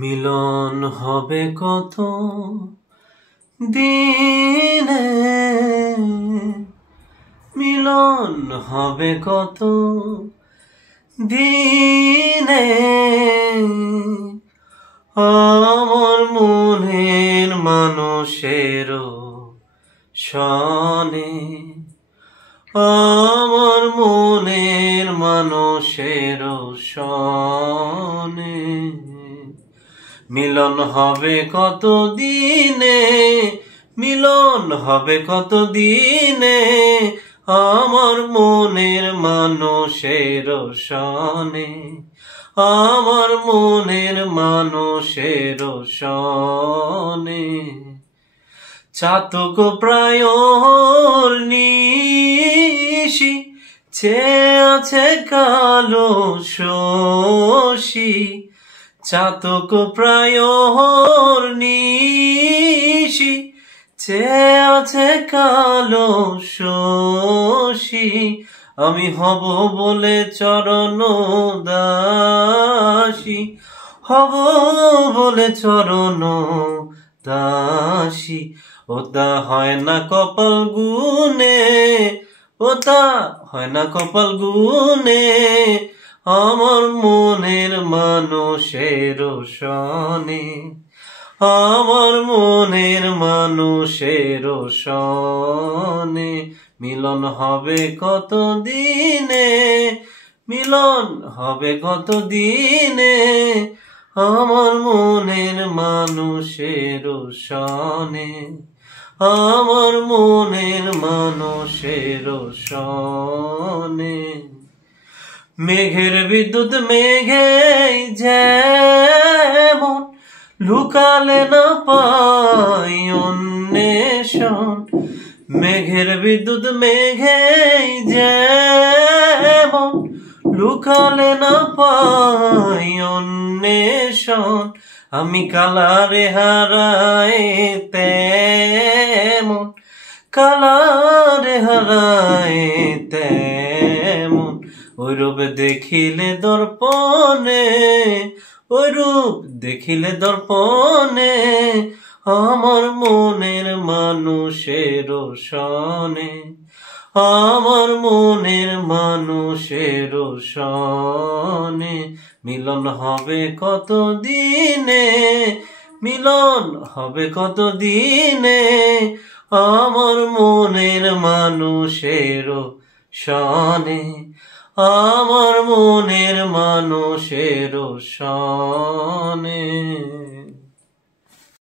মিলন হবে কত দিনে, মিলন হবে কত দিনে, আমার মনের মানুষের সনে, আমার মনের মানুষের সনে। মিলন হবে কত দিনে, মিলন হবে কত দিনে, আমার মনের মানুষের সনে, আমার মনের মানুষের সনে। চাতক প্রায় নিশি চেয়ে আছে কালো শশী, চাতক প্রায় নিশি চেয়ে আছে কালো শশী। আমি হব বলে চরণ দাসী, হব বলে চরণ দাসী। ওটা হয় না কপাল গুনে, ওটা হয় না কপাল গুনে, আমার মনের মানুষের সনে, আমার মনের মানুষের সনে। মিলন হবে কত দিনে, মিলন হবে কত দিনে, আমার মনের মানুষের সনে, আমার মনের মানুষের সনে। মেঘের বিদ্যুৎ মেঘে যেমন লুকালে না পাই অন্বেষণ, মেঘের বিদ্যুৎ মেঘে যেমন লুকালে না পাই অন্বেষণ। আমি কালারে হারাই তেমন, কালারে হারাই তেমন, ওই রূপ দেখিলে দর্পণে, ওই রূপ দেখিলে দর্পণে, আমার মনের মানুষের সনে, আমার মনের মানুষের সনে। মিলন হবে কত দিনে, মিলন হবে কত দিনে, আমার মনের মানুষের সনে, আমার মনের মানুষের সনে।